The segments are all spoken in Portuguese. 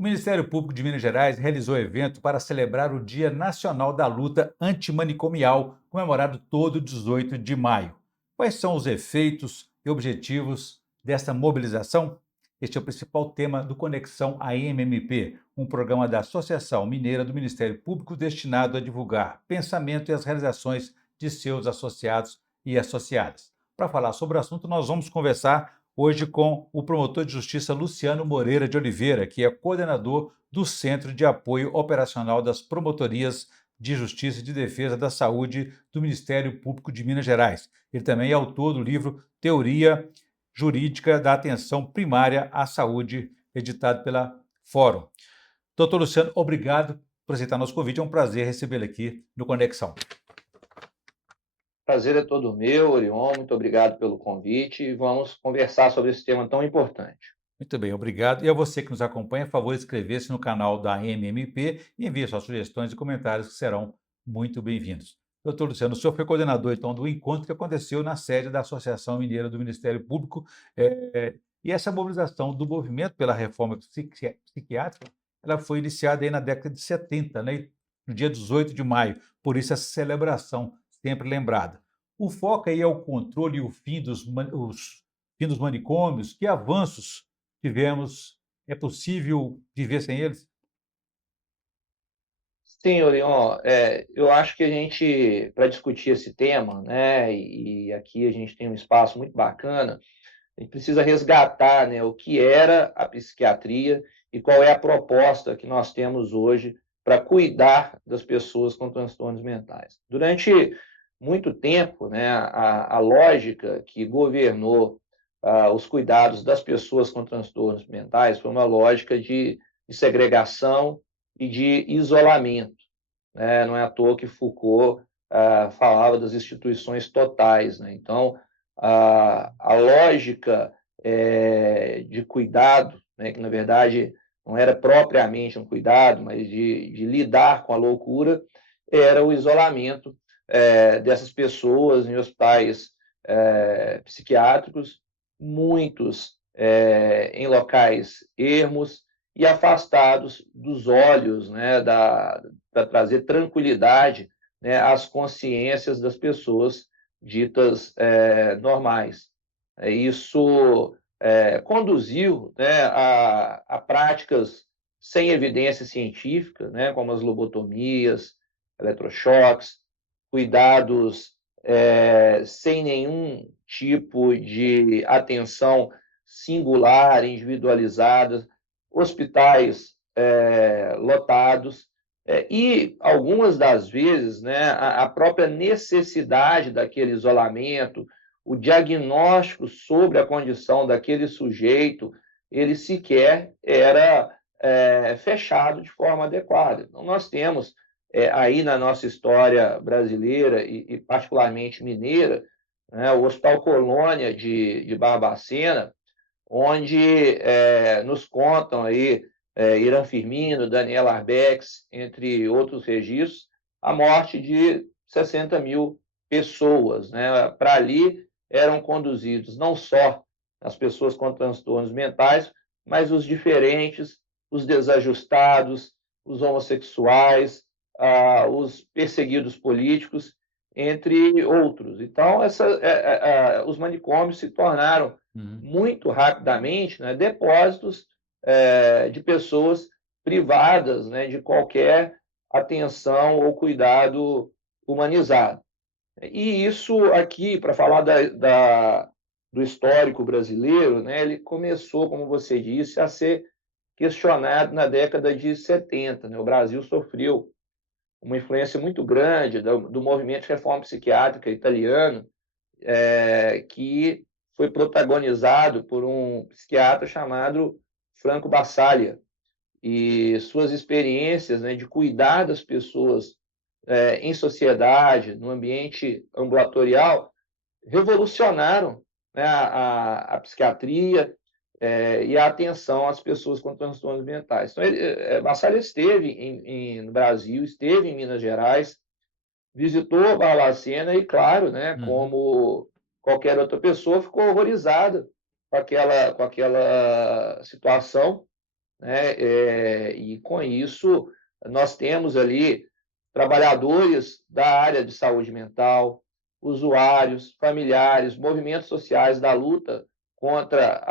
O Ministério Público de Minas Gerais realizou evento para celebrar o Dia Nacional da Luta Antimanicomial, comemorado todo 18 de maio. Quais são os efeitos e objetivos desta mobilização? Este é o principal tema do Conexão AMMP, um programa da Associação Mineira do Ministério Público destinado a divulgar pensamento e as realizações de seus associados e associadas. Para falar sobre o assunto, nós vamos conversar hoje com o promotor de justiça Luciano Moreira de Oliveira, que é coordenador do Centro de Apoio Operacional das Promotorias de Justiça e de Defesa da Saúde do Ministério Público de Minas Gerais. Ele também é autor do livro Teoria Jurídica da Atenção Primária à Saúde, editado pela Fórum. Doutor Luciano, obrigado por aceitar nosso convite. É um prazer recebê-lo aqui no Conexão. Prazer é todo meu, Orion. Muito obrigado pelo convite e vamos conversar sobre esse tema tão importante. Muito bem, obrigado. E a você que nos acompanha, por favor, inscrever-se no canal da MMP e envie suas sugestões e comentários que serão muito bem-vindos. Doutor Luciano, o senhor foi coordenador, então, do encontro que aconteceu na sede da Associação Mineira do Ministério Público, e essa mobilização do movimento pela reforma psiquiátrica, ela foi iniciada aí na década de 70, né, no dia 18 de maio, por isso essa celebração sempre lembrada. O foco aí é o controle e o fim fim dos manicômios. Que avanços tivemos? É possível viver sem eles? Sim, Orion, eu acho que a gente, para discutir esse tema, né, e aqui a gente tem um espaço muito bacana, a gente precisa resgatar, né, o que era a psiquiatria e qual é a proposta que nós temos hoje para cuidar das pessoas com transtornos mentais. Durante muito tempo, né, a lógica que governou os cuidados das pessoas com transtornos mentais foi uma lógica de segregação e de isolamento, né? Não é à toa que Foucault falava das instituições totais, né? Então, a lógica de cuidado, né, que na verdade não era propriamente um cuidado, mas de lidar com a loucura, era o isolamento dessas pessoas em hospitais psiquiátricos, muitos em locais ermos e afastados dos olhos, né, para trazer tranquilidade, né, às consciências das pessoas ditas normais. Isso conduziu, né, a práticas sem evidência científica, né, como as lobotomias, eletrochoques, cuidados sem nenhum tipo de atenção singular, individualizada, hospitais lotados, e algumas das vezes, né, a própria necessidade daquele isolamento, o diagnóstico sobre a condição daquele sujeito, ele sequer era fechado de forma adequada. Então, nós temos aí na nossa história brasileira e particularmente mineira, né, o Hospital Colônia de Barbacena, onde nos contam aí Irã Firmino, Daniel Arbex, entre outros registros, a morte de 60 mil pessoas, né? Para ali eram conduzidos não só as pessoas com transtornos mentais, mas os diferentes, os desajustados, os homossexuais, os perseguidos políticos, entre outros. Então, os manicômios se tornaram muito rapidamente, né, depósitos de pessoas privadas, né, de qualquer atenção ou cuidado humanizado. E isso aqui, para falar do histórico brasileiro, né, ele começou, como você disse, a ser questionado na década de 70. Né? O Brasil sofreu uma influência muito grande do movimento de reforma psiquiátrica italiano, que foi protagonizado por um psiquiatra chamado Franco Basaglia, e suas experiências, né, de cuidar das pessoas em sociedade, no ambiente ambulatorial, revolucionaram, né, a psiquiatria e a atenção às pessoas com transtornos mentais. Então, Basaglia esteve no Brasil, esteve em Minas Gerais, visitou Barbacena e, claro, né, como qualquer outra pessoa, ficou horrorizada com aquela situação né? E com isso nós temos ali trabalhadores da área de saúde mental, usuários, familiares, movimentos sociais da luta contra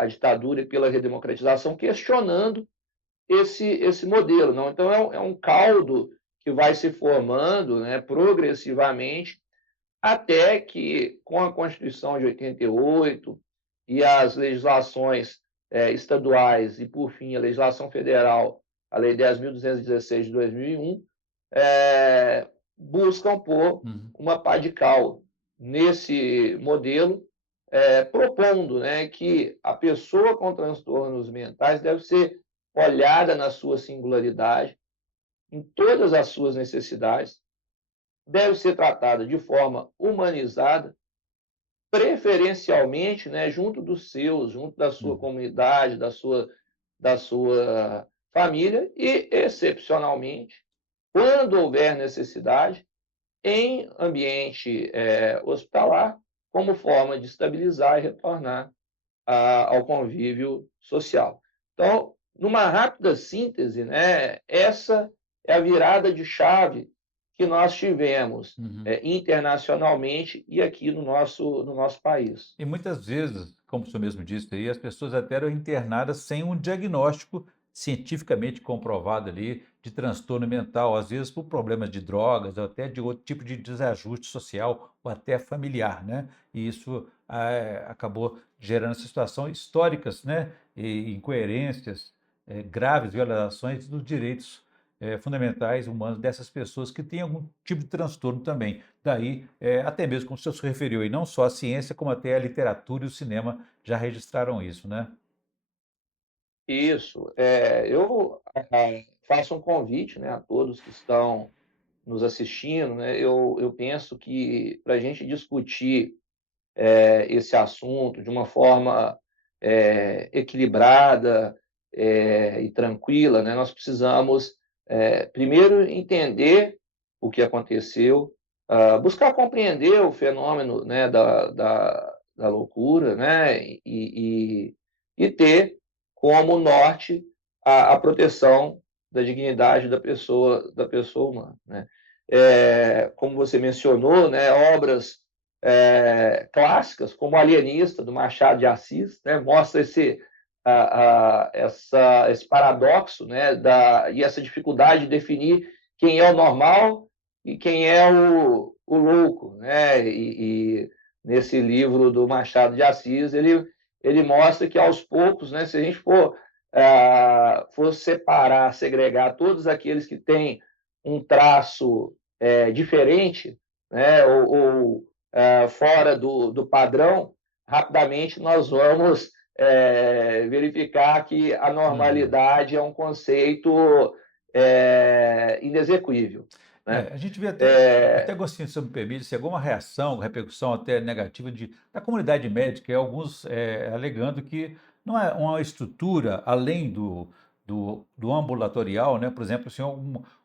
a ditadura e pela redemocratização, questionando esse modelo. Não? Então, é um caldo que vai se formando, né, progressivamente, até que, com a Constituição de 88 e as legislações estaduais e, por fim, a legislação federal, a Lei 10.216 de 2001, buscam pôr Uhum. uma pá de cal nesse modelo, propondo, né, que a pessoa com transtornos mentais deve ser olhada na sua singularidade, em todas as suas necessidades, deve ser tratada de forma humanizada, preferencialmente, né, junto dos seus, junto da sua Uhum. comunidade, da sua família e, excepcionalmente, quando houver necessidade, em ambiente hospitalar, como forma de estabilizar e retornar ao convívio social. Então, numa rápida síntese, né, essa é a virada de chave que nós tivemos Uhum. internacionalmente e aqui no nosso país. E muitas vezes, como o senhor mesmo disse aí, as pessoas até eram internadas sem um diagnóstico cientificamente comprovado ali de transtorno mental, às vezes por problemas de drogas ou até de outro tipo de desajuste social ou até familiar, né? E isso acabou gerando essa situação históricas, né? E incoerências, graves violações dos direitos fundamentais humanos dessas pessoas que têm algum tipo de transtorno também. Daí, até mesmo como o senhor se referiu, e não só a ciência, como até a literatura e o cinema já registraram isso, né? Isso. Eu faço um convite, né, a todos que estão nos assistindo. Né? Eu penso que para a gente discutir esse assunto de uma forma equilibrada e tranquila, né? Nós precisamos, primeiro, entender o que aconteceu, buscar compreender o fenômeno, né, da loucura, né, e ter como norte a proteção da dignidade da pessoa humana. Né? Como você mencionou, né, obras clássicas, como Alienista, do Machado de Assis, né, mostra esse paradoxo, né, e essa dificuldade de definir quem é o normal e quem é o louco. Né? E nesse livro do Machado de Assis, ele mostra que, aos poucos, né, se a gente for separar, segregar todos aqueles que têm um traço diferente, né, ou fora do padrão, rapidamente nós vamos verificar que a Uhum. normalidade é um conceito inexequível. Né? A gente vê até É, gostinho, se eu me permite, se alguma reação, repercussão até negativa da comunidade médica, e alguns alegando que não é uma estrutura além do ambulatorial, né? Por exemplo, assim,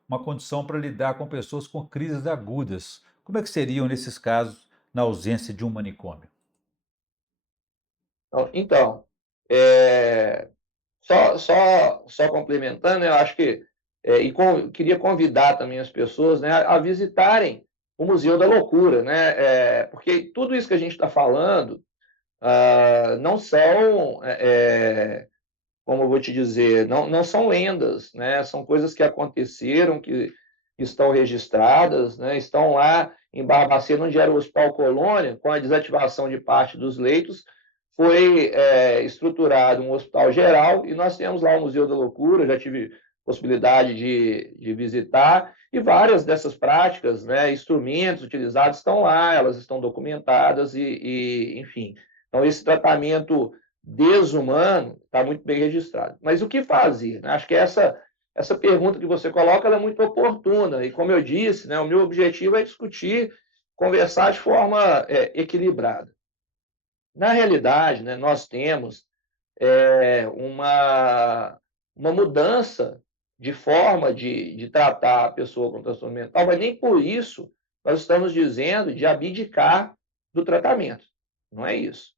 uma condição para lidar com pessoas com crises agudas. Como é que seriam nesses casos na ausência de um manicômio? então, é, só complementando, eu acho que queria convidar também as pessoas, né, a visitarem o Museu da Loucura, né, porque tudo isso que a gente está falando não são, como eu vou te dizer, não são lendas, né, são coisas que aconteceram, que estão registradas, né, estão lá em Barbacena, onde era o Hospital Colônia, com a desativação de parte dos leitos, foi estruturado um hospital geral e nós temos lá o Museu da Loucura. Já tive possibilidade de visitar, e várias dessas práticas, né, instrumentos utilizados estão lá, elas estão documentadas enfim. Então, esse tratamento desumano está muito bem registrado. Mas o que fazer? Acho que essa pergunta que você coloca, ela é muito oportuna, e, como eu disse, né, o meu objetivo é discutir, conversar de forma equilibrada. Na realidade, né, nós temos uma mudança de forma de tratar a pessoa com transtorno mental, mas nem por isso nós estamos dizendo de abdicar do tratamento. Não é isso.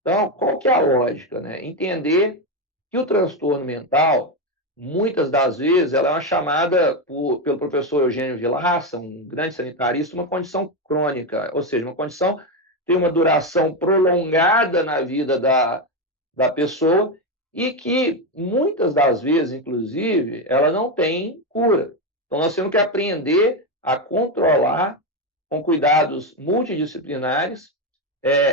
Então, qual que é a lógica? Né? Entender que o transtorno mental, muitas das vezes, ela é uma chamada pelo professor Eugênio Vilaça, um grande sanitarista, uma condição crônica, ou seja, uma condição que tem uma duração prolongada na vida da pessoa e que, muitas das vezes, inclusive, ela não tem cura. Então, nós temos que aprender a controlar com cuidados multidisciplinares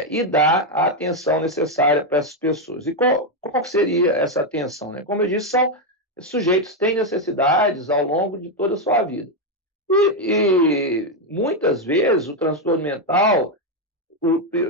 e dar a atenção necessária para essas pessoas. E qual seria essa atenção? Né? Como eu disse, são sujeitos que têm necessidades ao longo de toda a sua vida. E muitas vezes o transtorno mental,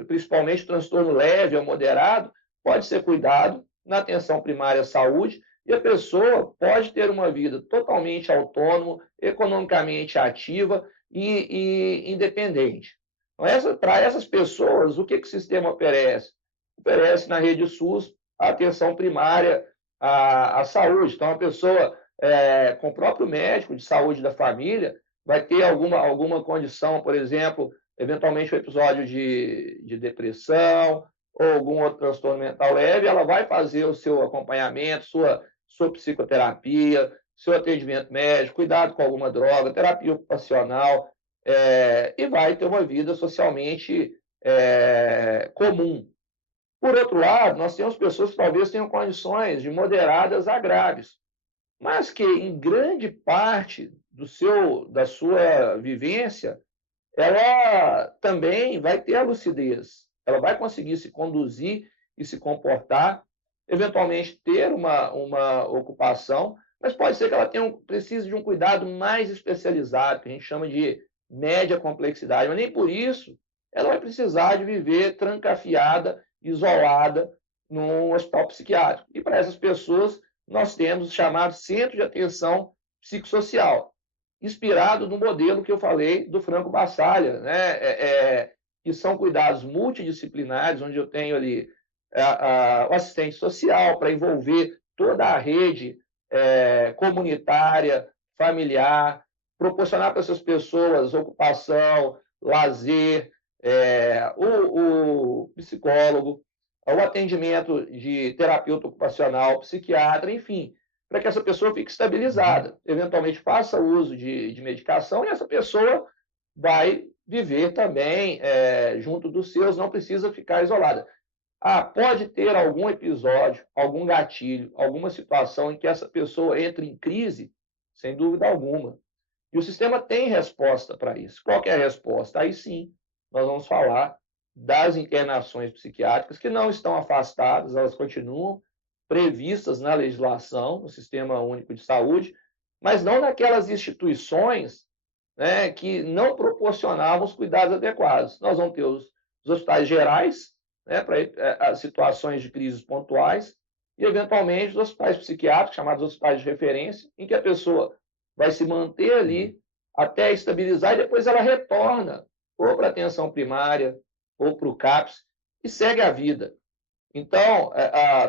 principalmente o transtorno leve ou moderado, pode ser cuidado na atenção primária à saúde e a pessoa pode ter uma vida totalmente autônoma, economicamente ativa e independente. Então, para essas pessoas, o que o sistema oferece? Oferece na rede SUS a atenção primária à saúde. Então, a pessoa, com o próprio médico de saúde da família, vai ter alguma condição, por exemplo, eventualmente um episódio de depressão ou algum outro transtorno mental leve, ela vai fazer o seu acompanhamento, sua psicoterapia, seu atendimento médico, cuidado com alguma droga, terapia ocupacional, e vai ter uma vida socialmente comum. Por outro lado, nós temos pessoas que talvez tenham condições de moderadas a graves, mas que, em grande parte da sua vivência, ela também vai ter a lucidez, ela vai conseguir se conduzir e se comportar, eventualmente ter uma ocupação, mas pode ser que ela precise de um cuidado mais especializado, que a gente chama de média complexidade, mas nem por isso ela vai precisar de viver trancafiada, isolada, num hospital psiquiátrico. E para essas pessoas, nós temos o chamado Centro de Atenção Psicossocial, inspirado no modelo que eu falei do Franco Basaglia, né? Que são cuidados multidisciplinares, onde eu tenho ali o assistente social para envolver toda a rede comunitária, familiar, proporcionar para essas pessoas ocupação, lazer, o psicólogo, o atendimento de terapeuta ocupacional, psiquiatra, enfim, para que essa pessoa fique estabilizada, eventualmente faça uso de medicação e essa pessoa vai viver também junto dos seus, não precisa ficar isolada. Pode ter algum episódio, algum gatilho, alguma situação em que essa pessoa entre em crise, sem dúvida alguma. E o sistema tem resposta para isso. Qual que é a resposta? Aí sim, nós vamos falar das internações psiquiátricas, que não estão afastadas, elas continuam previstas na legislação, no Sistema Único de Saúde, mas não naquelas instituições, né, que não proporcionavam os cuidados adequados. Nós vamos ter os hospitais gerais, né, para situações de crises pontuais, e, eventualmente, os hospitais psiquiátricos, chamados hospitais de referência, em que a pessoa vai se manter ali até estabilizar e depois ela retorna ou para a atenção primária ou para o CAPS e segue a vida. Então,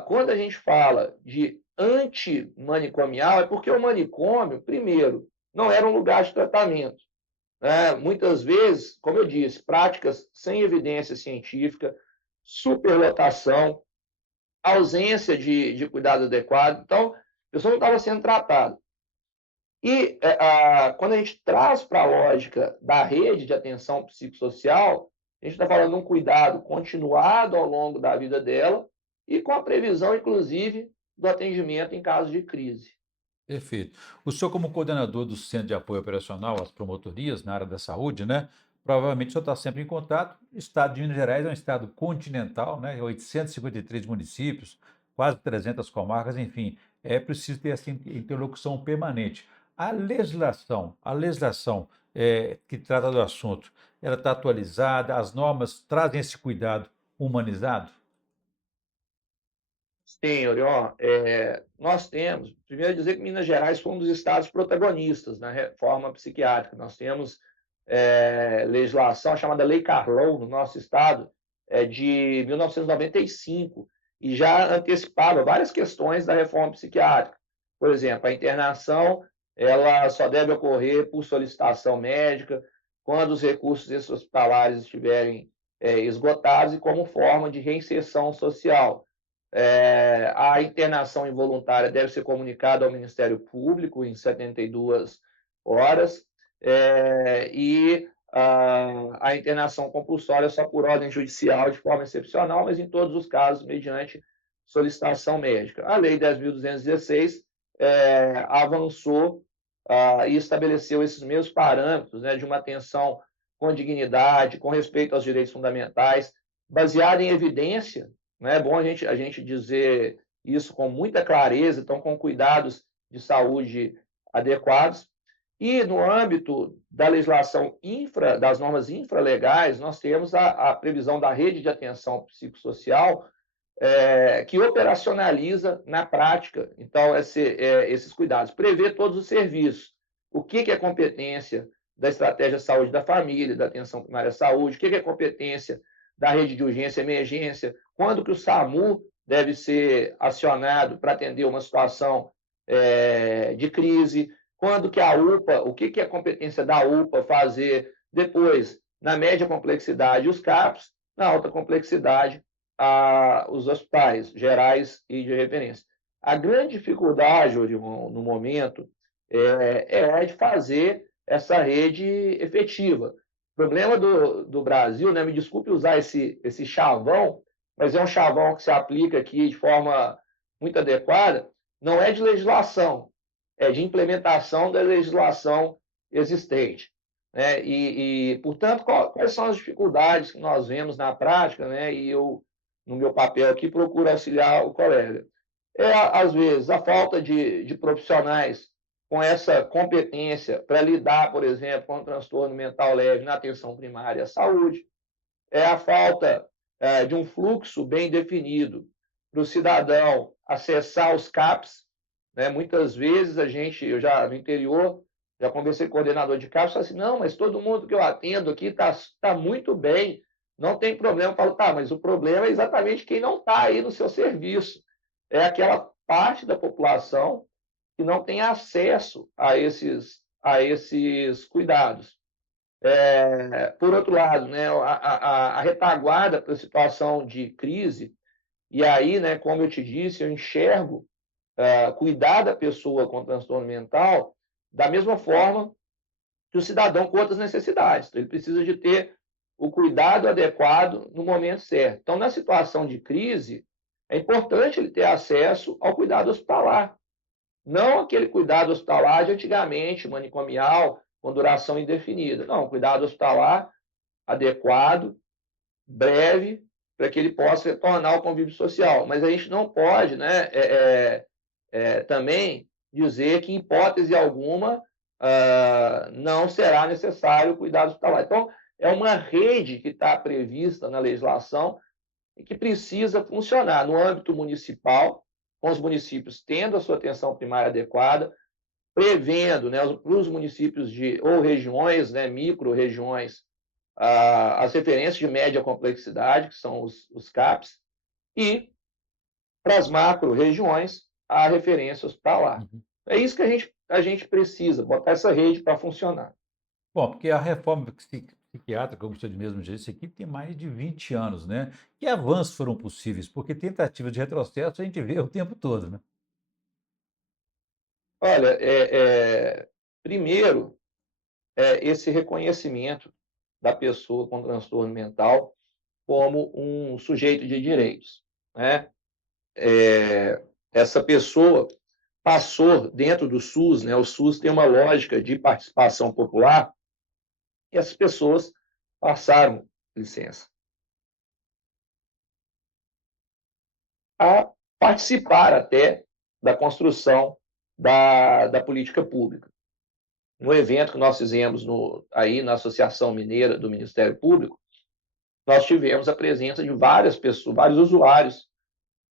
quando a gente fala de antimanicomial, é porque o manicômio, primeiro, não era um lugar de tratamento, né? Muitas vezes, como eu disse, práticas sem evidência científica, superlotação, ausência de cuidado adequado. Então, a pessoa não estava sendo tratada. E quando a gente traz para a lógica da rede de atenção psicossocial, a gente está falando de um cuidado continuado ao longo da vida dela e com a previsão, inclusive, do atendimento em caso de crise. Perfeito. O senhor, como coordenador do Centro de Apoio Operacional às Promotorias na área da saúde, né? Provavelmente o senhor está sempre em contato. O estado de Minas Gerais é um estado continental, né? 853 municípios, quase 300 comarcas, enfim, é preciso ter essa interlocução permanente. A legislação que trata do assunto, ela está atualizada, as normas trazem esse cuidado humanizado? Sim, Orion, nós temos, primeiro dizer que Minas Gerais foi um dos estados protagonistas na reforma psiquiátrica. Nós temos legislação chamada Lei Carlão no nosso estado, de 1995, e já antecipava várias questões da reforma psiquiátrica. Por exemplo, a internação ela só deve ocorrer por solicitação médica, quando os recursos extra-hospitalares estiverem esgotados e como forma de reinserção social. A internação involuntária deve ser comunicada ao Ministério Público em 72 horas, e a internação compulsória só por ordem judicial de forma excepcional, mas em todos os casos mediante solicitação médica. A Lei 10.216 avançou e estabeleceu esses mesmos parâmetros, né, de uma atenção com dignidade, com respeito aos direitos fundamentais, baseada em evidência, né? É bom a gente dizer isso com muita clareza, então com cuidados de saúde adequados. E no âmbito da legislação das normas infralegais, nós temos a previsão da rede de atenção psicossocial, que operacionaliza na prática, então, esses cuidados, prevê todos os serviços. O que é competência da estratégia de saúde da família, da atenção primária à saúde, o que é competência da rede de urgência e emergência, quando que o SAMU deve ser acionado para atender uma situação de crise, quando que a UPA, o que é competência da UPA fazer depois, na média complexidade, os CAPs, na alta complexidade, os hospitais gerais e de referência. A grande dificuldade, no momento, de fazer essa rede efetiva. O problema do Brasil, né, me desculpe usar esse chavão, mas é um chavão que se aplica aqui de forma muito adequada, não é de legislação, é de implementação da legislação existente. Né? Portanto, quais são as dificuldades que nós vemos na prática, né? E eu, no meu papel aqui, procuro auxiliar o colega. Às vezes, a falta de profissionais com essa competência para lidar, por exemplo, com o transtorno mental leve na atenção primária à saúde. A falta de um fluxo bem definido para o cidadão acessar os CAPs. Né? Muitas vezes eu já no interior, já conversei com o coordenador de CAPs, falei assim, não, mas todo mundo que eu atendo aqui está muito bem, não tem problema. Eu falo, tá, mas o problema é exatamente quem não está aí no seu serviço. É aquela parte da população que não tem acesso a esses cuidados. Por outro lado, né, a retaguarda para a situação de crise, e aí, né, como eu te disse, eu enxergo cuidar da pessoa com transtorno mental da mesma forma que o cidadão com outras necessidades. Então, ele precisa de ter o cuidado adequado no momento certo. Então, na situação de crise, é importante ele ter acesso ao cuidado hospitalar. Não aquele cuidado hospitalar de antigamente, manicomial, com duração indefinida. Não, cuidado hospitalar adequado, breve, para que ele possa retornar ao convívio social. Mas a gente não pode, né, também dizer que, em hipótese alguma, não será necessário cuidado hospitalar. Então, é uma rede que está prevista na legislação e que precisa funcionar no âmbito municipal, com os municípios tendo a sua atenção primária adequada, prevendo, né, para os municípios ou regiões, né, micro-regiões, as referências de média complexidade, que são os CAPs, e para as macro-regiões, a referência hospitalar. Uhum. É isso que a gente precisa, botar essa rede para funcionar. Bom, porque a reforma psiquiátrica, como você mesmo disse aqui, tem mais de 20 anos, né? Que avanços foram possíveis? Porque tentativa de retrocesso a gente vê o tempo todo, né? Olha, primeiro, esse reconhecimento da pessoa com transtorno mental como um sujeito de direitos. Né? Essa pessoa passou dentro do SUS, né? O SUS tem uma lógica de participação popular, e as pessoas passaram, licença, a participar até da construção da política pública. No evento que nós fizemos aí na Associação Mineira do Ministério Público, nós tivemos a presença de várias pessoas, vários usuários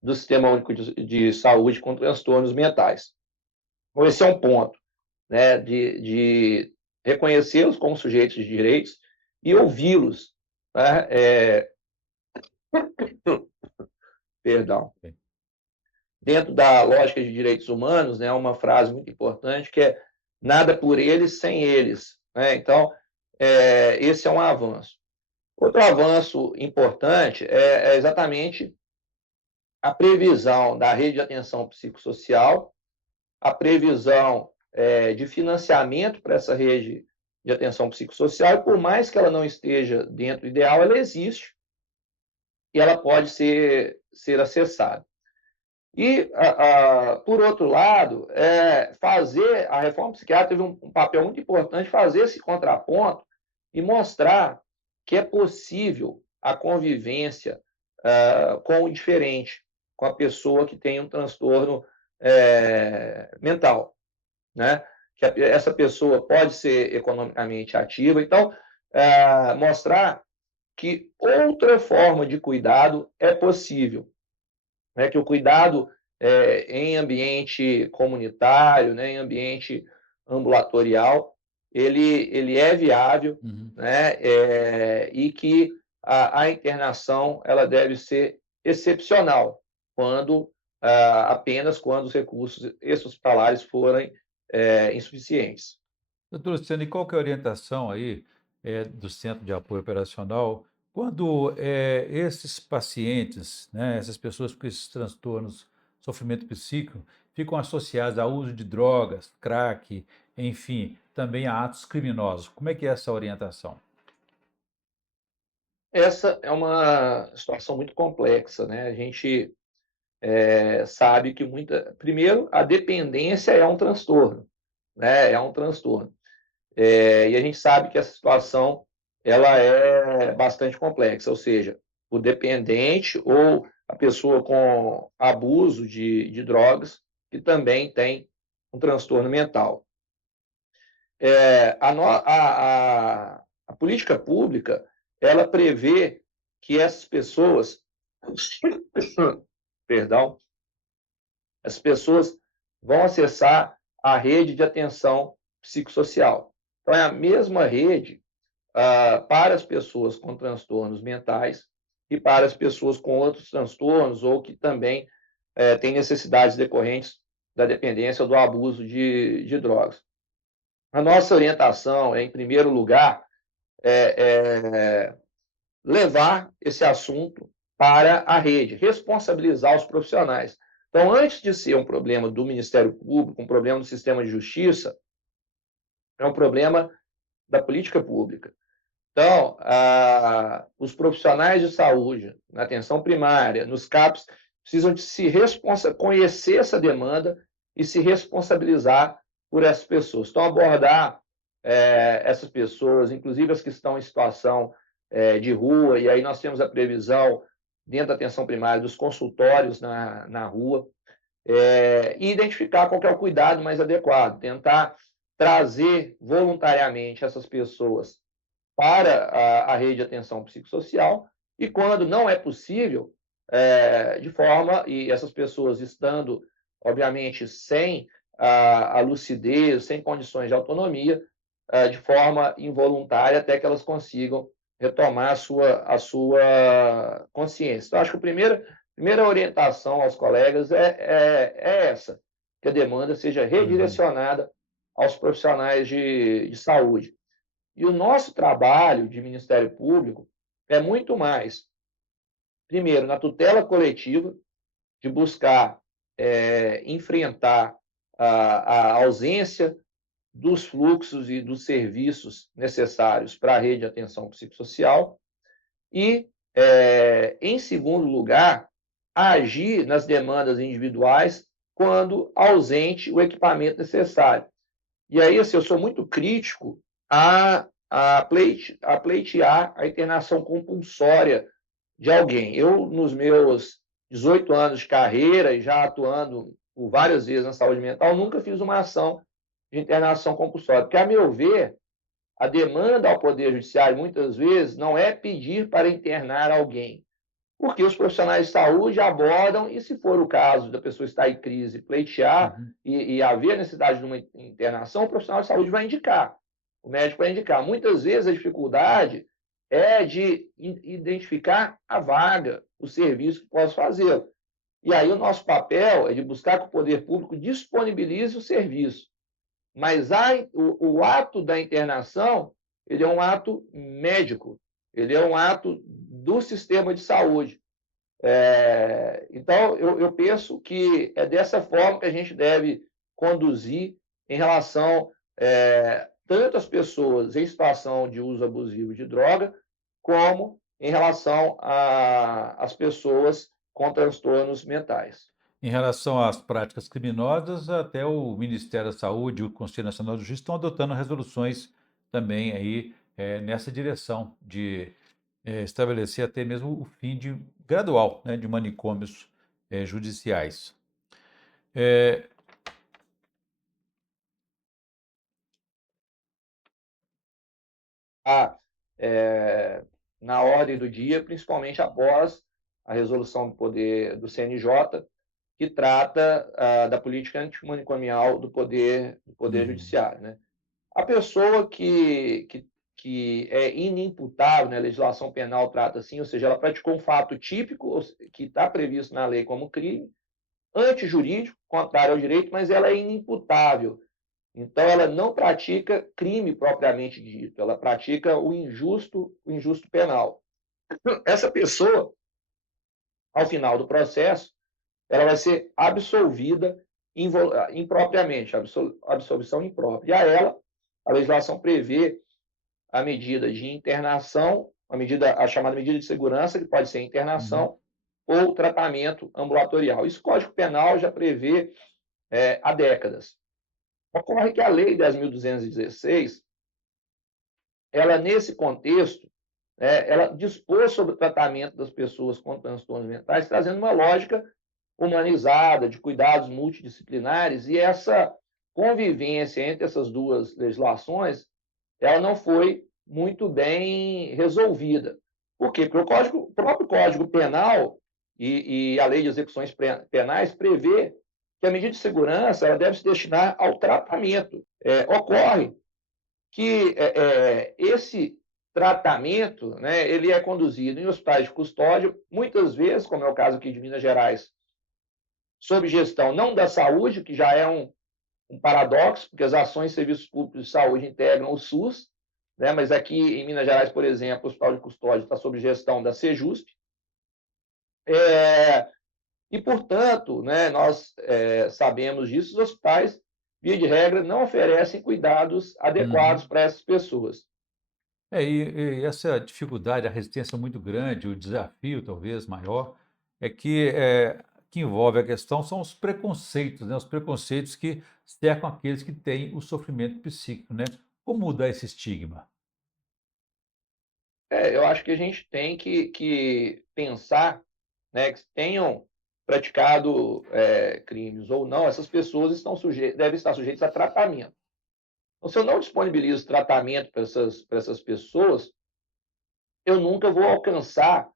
do Sistema Único de Saúde com transtornos mentais. Então, esse é um ponto, né, de reconhecê-los como sujeitos de direitos e ouvi-los. Né, perdão. Dentro da lógica de direitos humanos, né, uma frase muito importante que é nada por eles sem eles. Né? Então, esse é um avanço. Outro avanço importante é exatamente a previsão da rede de atenção psicossocial, a previsão de financiamento para essa rede de atenção psicossocial, e por mais que ela não esteja dentro do ideal, ela existe e ela pode ser acessada. E, por outro lado, fazer a reforma psiquiátrica teve um papel muito importante, fazer esse contraponto e mostrar que é possível a convivência com o diferente, com a pessoa que tem um transtorno mental, né? Que essa pessoa pode ser economicamente ativa. Então, mostrar que outra forma de cuidado é possível, né? Que o cuidado em ambiente comunitário, né? Em ambiente ambulatorial, ele é viável, Uhum. né? E que a internação ela deve ser excepcional, quando apenas quando os recursos hospitalares forem insuficientes. Doutor Luciano, e qual que é a orientação aí do Centro de Apoio Operacional quando esses pacientes, né, essas pessoas com esses transtornos, sofrimento psíquico, ficam associadas ao uso de drogas, crack, enfim, também a atos criminosos? Como é que é essa orientação? Essa é uma situação muito complexa, né? A gente sabe que primeiro, a dependência é um transtorno, né? É um transtorno. E a gente sabe que essa situação ela é bastante complexa, ou seja, o dependente ou a pessoa com abuso de drogas que também tem um transtorno mental. A política pública ela prevê que essas pessoas, perdão, as pessoas vão acessar a rede de atenção psicossocial. Então, é a mesma rede para as pessoas com transtornos mentais e para as pessoas com outros transtornos ou que também têm necessidades decorrentes da dependência ou do abuso de drogas. A nossa orientação é, em primeiro lugar, levar esse assunto para a rede, responsabilizar os profissionais. Então, antes de ser um problema do Ministério Público, um problema do sistema de justiça, é um problema da política pública. Então, os profissionais de saúde, na atenção primária, nos CAPs, precisam de conhecer essa demanda e se responsabilizar por essas pessoas. Então, abordar essas pessoas, inclusive as que estão em situação de rua, e aí nós temos a previsão, dentro da atenção primária, dos consultórios na rua, e identificar qual é o cuidado mais adequado, tentar trazer voluntariamente essas pessoas para a rede de atenção psicossocial, e quando não é possível, e essas pessoas estando, obviamente, sem a lucidez, sem condições de autonomia, de forma involuntária, até que elas consigam retomar a sua consciência. Então, acho que a primeira orientação aos colegas é essa, que a demanda seja Uhum. redirecionada aos profissionais de saúde. E o nosso trabalho de Ministério Público é muito mais, primeiro, na tutela coletiva, de buscar enfrentar a ausência dos fluxos e dos serviços necessários para a rede de atenção psicossocial e, em segundo lugar, agir nas demandas individuais quando ausente o equipamento necessário. E aí, assim, eu sou muito crítico a pleitear a internação compulsória de alguém. Eu, nos meus 18 anos de carreira e já atuando por várias vezes na saúde mental, nunca fiz uma ação de internação compulsória, porque, a meu ver, a demanda ao Poder Judiciário, muitas vezes, não é pedir para internar alguém, porque os profissionais de saúde abordam, e se for o caso da pessoa estar em crise, pleitear Uhum. e haver necessidade de uma internação, o profissional de saúde vai indicar, o médico vai indicar. Muitas vezes a dificuldade é de identificar a vaga, o serviço que posso fazer. E aí o nosso papel é de buscar que o poder público disponibilize o serviço. Mas o ato da internação, ele é um ato médico, ele é um ato do sistema de saúde. Então, eu penso que é dessa forma que a gente deve conduzir em relação tanto às pessoas em situação de uso abusivo de droga, como em relação às pessoas com transtornos mentais. Em relação às práticas criminosas, até o Ministério da Saúde e o Conselho Nacional de Justiça estão adotando resoluções também aí, nessa direção de estabelecer até mesmo o fim gradual, né, de manicômios judiciais. Eh, Ah, na ordem do dia, principalmente após a resolução do poder do CNJ, que trata da política antimanicomial do poder uhum, judiciário, né? A pessoa que é inimputável, né, a legislação penal trata assim, ou seja, ela praticou um fato típico que está previsto na lei como crime, antijurídico, contrário ao direito, mas ela é inimputável. Então, ela não pratica crime propriamente dito, ela pratica o injusto penal. Essa pessoa, ao final do processo, ela vai ser absolvida impropriamente, absolvição imprópria. E a ela, a legislação prevê a medida de internação, a chamada medida de segurança, que pode ser uhum. internação ou tratamento ambulatorial. Isso o Código Penal já prevê há décadas. Ocorre que a Lei 10.216, ela nesse contexto, ela dispôs sobre o tratamento das pessoas com transtornos mentais, trazendo uma lógica humanizada, de cuidados multidisciplinares, e essa convivência entre essas duas legislações, ela não foi muito bem resolvida. Por quê? Porque o próprio Código Penal e a Lei de Execuções Penais prevê que a medida de segurança ela deve se destinar ao tratamento. Ocorre que esse tratamento, né, ele é conduzido em hospitais de custódia, muitas vezes, como é o caso aqui de Minas Gerais, sob gestão não da saúde, que já é um paradoxo, porque as ações de serviços públicos de saúde integram o SUS, né, mas aqui em Minas Gerais, por exemplo, o Hospital de Custódia está sob gestão da Sejusp, e, portanto, né, nós sabemos disso, os hospitais, via de regra, não oferecem cuidados adequados Uhum. para essas pessoas. E essa dificuldade, a resistência muito grande, o desafio talvez maior, é que envolve a questão são os preconceitos, né? Os preconceitos que cercam aqueles que têm o sofrimento psíquico, né? Como mudar esse estigma? Eu acho que a gente tem que pensar, né, que tenham praticado crimes ou não, essas pessoas devem estar sujeitas a tratamento. Então, se eu não disponibilizo tratamento para essas pessoas, eu nunca vou alcançar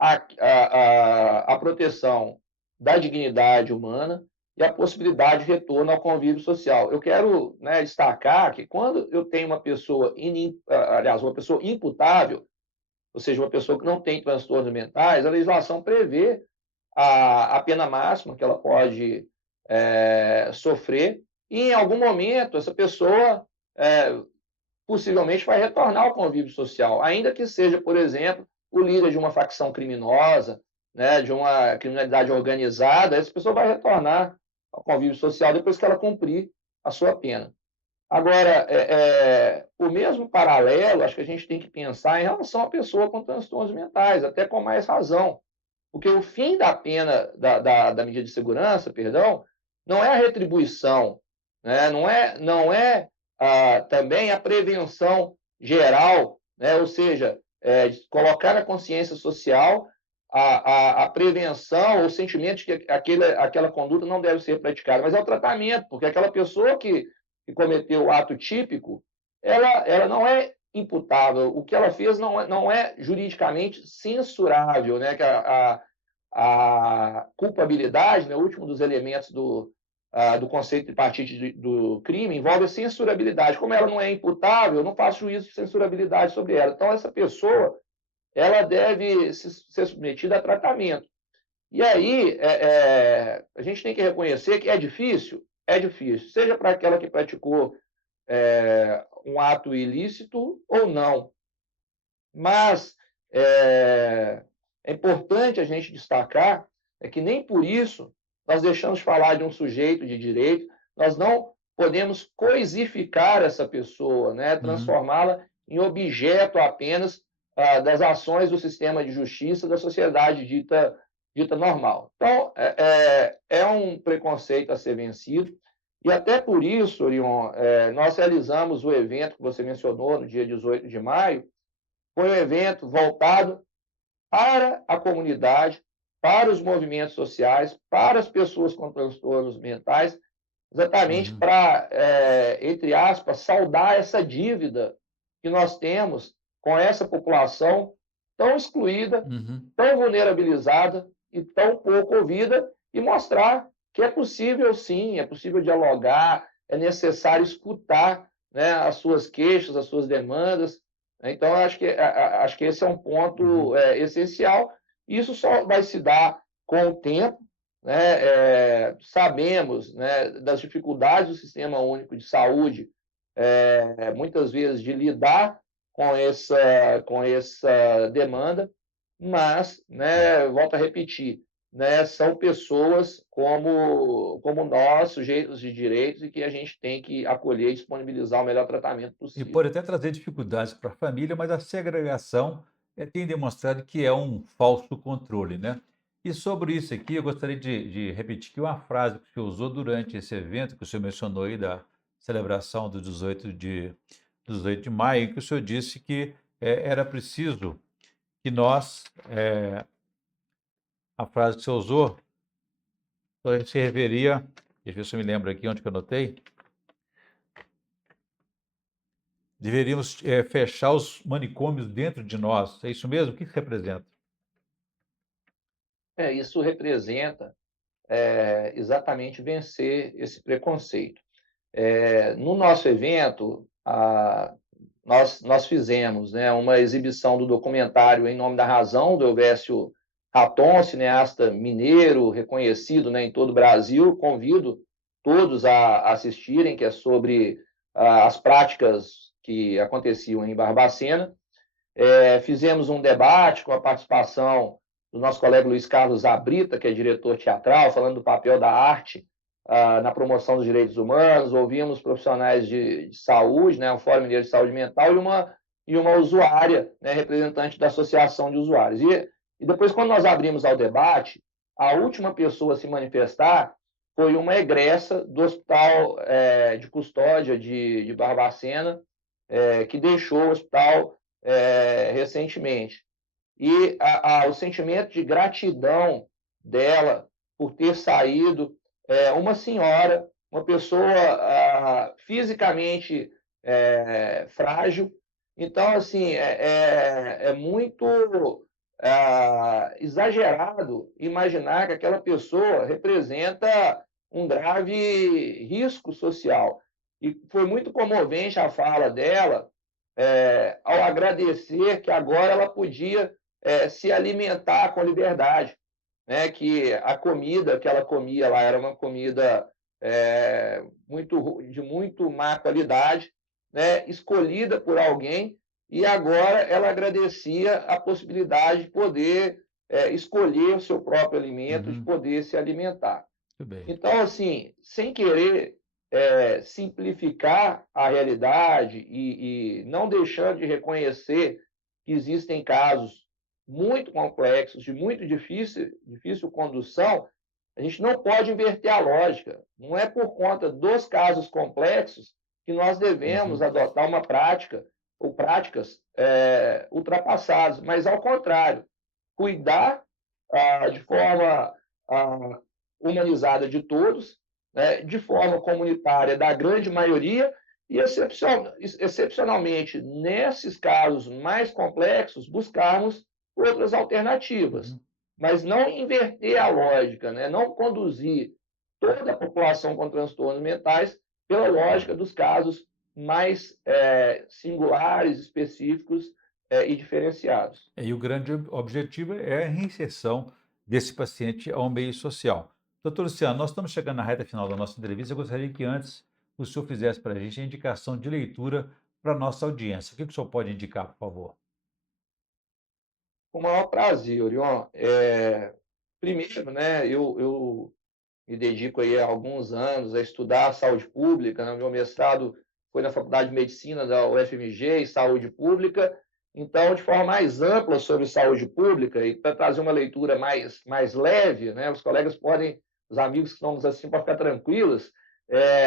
a proteção da dignidade humana e a possibilidade de retorno ao convívio social. Eu quero, né, destacar que quando eu tenho uma pessoa imputável, ou seja, uma pessoa que não tem transtornos mentais, a legislação prevê a pena máxima que ela pode sofrer, e em algum momento essa pessoa possivelmente vai retornar ao convívio social, ainda que seja, por exemplo, o líder de uma facção criminosa, né, de uma criminalidade organizada, essa pessoa vai retornar ao convívio social depois que ela cumprir a sua pena. Agora, o mesmo paralelo, acho que a gente tem que pensar em relação à pessoa com transtornos mentais, até com mais razão, porque o fim da pena, da medida de segurança, perdão, não é a retribuição, né? Não é também a prevenção geral, né? Ou seja, colocar na consciência social a prevenção, o sentimento de que aquela conduta não deve ser praticada, mas é o tratamento, porque aquela pessoa que cometeu o ato típico, ela não é imputável. O que ela fez não é juridicamente censurável, né? Que a culpabilidade, né, o último dos elementos do conceito tripartite do crime, envolve a censurabilidade. Como ela não é imputável, eu não faço juízo de censurabilidade sobre ela. Então, essa pessoa ela deve ser submetida a tratamento. E aí, a gente tem que reconhecer que é difícil, seja para aquela que praticou um ato ilícito ou não. Mas é importante a gente destacar que nem por isso nós deixamos de falar de um sujeito de direito, nós não podemos coisificar essa pessoa, né? Uhum, Transformá-la em objeto apenas das ações do sistema de justiça da sociedade dita normal. Então, é um preconceito a ser vencido, e até por isso, Orion, nós realizamos o evento que você mencionou no dia 18 de maio, foi um evento voltado para a comunidade, para os movimentos sociais, para as pessoas com transtornos mentais, exatamente uhum, para, entre aspas, saldar essa dívida que nós temos com essa população tão excluída, uhum, tão vulnerabilizada e tão pouco ouvida, e mostrar que é possível sim, é possível dialogar, é necessário escutar, né, as suas queixas, as suas demandas. Então, eu acho que esse é um uhum. ponto essencial. Isso só vai se dar com o tempo, né? Sabemos, né, das dificuldades do Sistema Único de Saúde, muitas vezes de lidar com essa demanda, mas, né, volto a repetir, né, são pessoas como nós, sujeitos de direitos, e que a gente tem que acolher e disponibilizar o melhor tratamento E possível. pode até trazer dificuldades para a família, mas a segregação tem demonstrado que é um falso controle, né? E sobre isso aqui, eu gostaria de repetir que uma frase que o senhor usou durante esse evento, que o senhor mencionou aí da celebração do 18 de maio, em que o senhor disse que era preciso que nós, a frase que o senhor usou, se referia, deixa eu ver se eu me lembro aqui onde que eu anotei, deveríamos fechar os manicômios dentro de nós. É isso mesmo? O que isso representa? Isso representa exatamente vencer esse preconceito. No nosso evento, nós fizemos, né, uma exibição do documentário Em Nome da Razão, do Elvésio Raton, cineasta mineiro, reconhecido, né, em todo o Brasil. Convido todos a assistirem, que é sobre as práticas que aconteciam em Barbacena. Fizemos um debate com a participação do nosso colega Luiz Carlos Abrita, que é diretor teatral, falando do papel da arte na promoção dos direitos humanos. Ouvimos profissionais de saúde, né, o Fórum Mineiro de Saúde Mental, e uma usuária, né, representante da Associação de Usuários. E depois, quando nós abrimos ao debate, a última pessoa a se manifestar foi uma egressa do Hospital de Custódia de Barbacena, que deixou o hospital recentemente. E o sentimento de gratidão dela por ter saído, uma senhora, uma pessoa fisicamente frágil. Então, assim, é muito exagerado imaginar que aquela pessoa representa um grave risco social. E foi muito comovente a fala dela, ao agradecer que agora ela podia se alimentar com liberdade, né? Que a comida que ela comia lá era uma comida de muito má qualidade, né? Escolhida por alguém, e agora ela agradecia a possibilidade de poder escolher o seu próprio alimento, de Uhum, poder se alimentar. muito bem. Então, assim, sem querer simplificar a realidade e não deixando de reconhecer que existem casos muito complexos, de muito difícil condução, a gente não pode inverter a lógica. Não é por conta dos casos complexos que nós devemos Uhum, adotar uma prática ou práticas ultrapassadas, mas, ao contrário, cuidar de forma ah, humanizada de todos, né, de forma comunitária da grande maioria, e excepcionalmente, nesses casos mais complexos, buscarmos outras alternativas, uhum. mas não inverter a lógica, né? Não conduzir toda a população com transtornos mentais pela lógica Claro. dos casos mais singulares, específicos e diferenciados. E o grande objetivo é a reinserção desse paciente ao meio social. Doutor Luciano, nós estamos chegando na reta final da nossa entrevista. Eu gostaria que antes o senhor fizesse para a gente a indicação de leitura para a nossa audiência. O que o senhor pode indicar, por favor? Com o maior prazer, Orion. Primeiro, né, eu me dedico aí há alguns anos a estudar a saúde pública, né? O meu mestrado foi na Faculdade de Medicina da UFMG, em saúde pública. Então, de forma mais ampla sobre saúde pública e para trazer uma leitura mais leve, né? Os colegas podem, os amigos que estão nos assistindo, podem ficar tranquilos.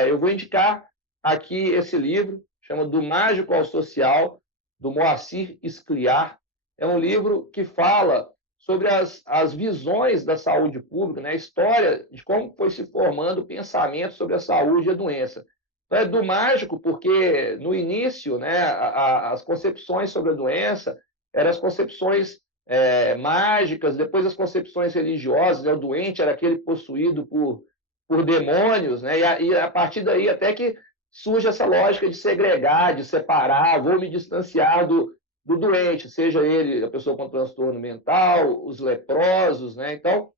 Eu vou indicar aqui esse livro, chama Do Mágico ao Social, do Moacir Scliar. É um livro que fala sobre as visões da saúde pública, né? A história de como foi se formando o pensamento sobre a saúde e a doença. Então, é do mágico, porque no início, né, as concepções sobre a doença eram as concepções mágicas, depois as concepções religiosas, né? O doente era aquele possuído por demônios, né? E a partir daí até que surge essa lógica de segregar, de separar, vou me distanciar do doente, seja ele a pessoa com transtorno mental, os leprosos, né? Então,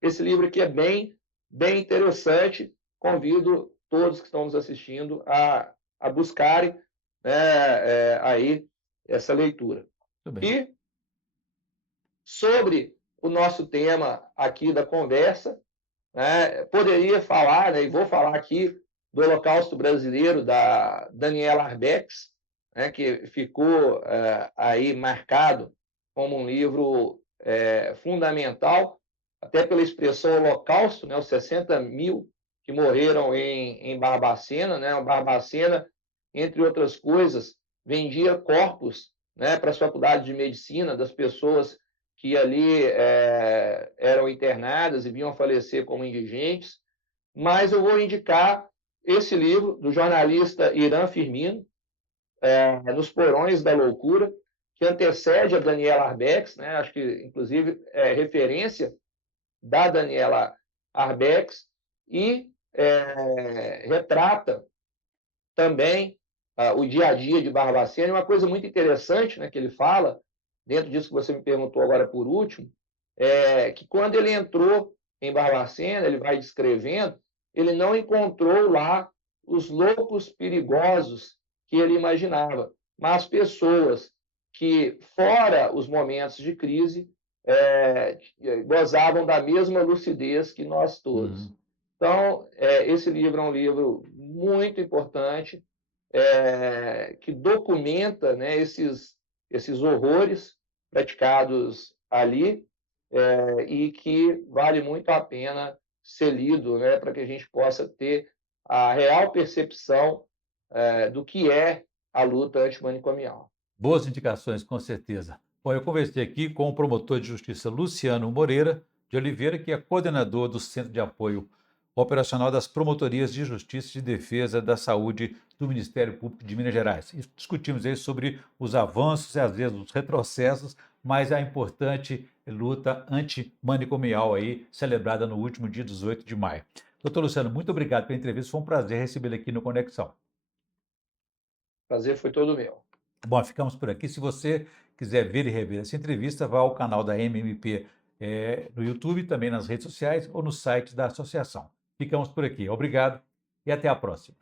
esse livro aqui é bem interessante. Convido todos que estão nos assistindo a buscarem, né, aí essa leitura. Tudo bem. E sobre o nosso tema aqui da conversa, né, poderia falar, né, e vou falar aqui do Holocausto Brasileiro, da Daniela Arbex, né, que ficou aí marcado como um livro fundamental, até pela expressão Holocausto, né, os 60 mil que morreram em Barbacena. Né, o Barbacena, entre outras coisas, vendia corpos, né, para as faculdades de medicina das pessoas que ali eram internadas e vinham a falecer como indigentes. Mas eu vou indicar esse livro do jornalista Irã Firmino, Nos Porões da Loucura, que antecede a Daniela Arbex, né? Acho que, inclusive, é referência da Daniela Arbex, e retrata também o dia a dia de Barbacena. Uma coisa muito interessante, né, que ele fala, dentro disso que você me perguntou agora por último, é que quando ele entrou em Barbacena, ele vai descrevendo, ele não encontrou lá os loucos perigosos que ele imaginava, mas pessoas que, fora os momentos de crise, gozavam da mesma lucidez que nós todos. Então, esse livro é um livro muito importante, que documenta, né, esses horrores praticados ali, e que vale muito a pena ser lido, né, para que a gente possa ter a real percepção do que é a luta antimanicomial. Boas indicações, com certeza. Bom, eu conversei aqui com o promotor de justiça Luciano Moreira de Oliveira, que é coordenador do Centro de Apoio Operacional das Promotorias de Justiça e de Defesa da Saúde do Ministério Público de Minas Gerais. E discutimos aí sobre os avanços e, às vezes, os retrocessos, mas a importante luta antimanicomial aí, celebrada no último dia 18 de maio. Doutor Luciano, muito obrigado pela entrevista. Foi um prazer recebê-lo aqui no Conexão. Prazer foi todo meu. Bom, ficamos por aqui. Se você quiser ver e rever essa entrevista, vá ao canal da MMP no YouTube, também nas redes sociais ou no site da associação. Ficamos por aqui. Obrigado e até a próxima.